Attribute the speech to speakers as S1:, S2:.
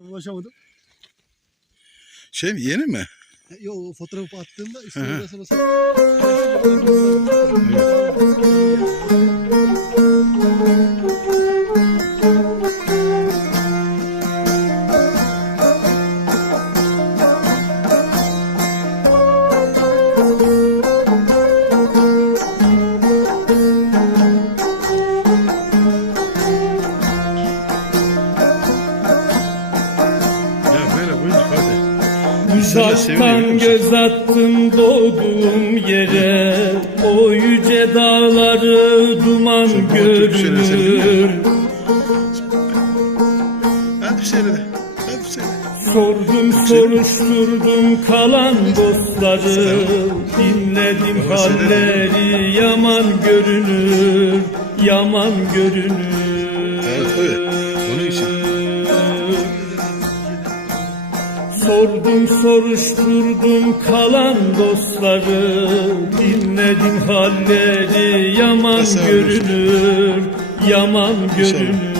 S1: Ulaşamadım.
S2: Şey mi yeni mi?
S1: Yo fotoğrafı attığımda üstüne
S2: hı.
S1: mesela
S3: Uzaktan göz attım doğduğum yere. O yüce dağları duman
S2: Çok
S3: görünür. Sordum soruşturdum kalan dostları. Dinledim halleri yaman görünür Yaman görünür.
S2: Evet, evet. Onun için.
S3: Sordum soruşturdum kalan dostları. Dinledim halleri yaman görünür Yaman görünür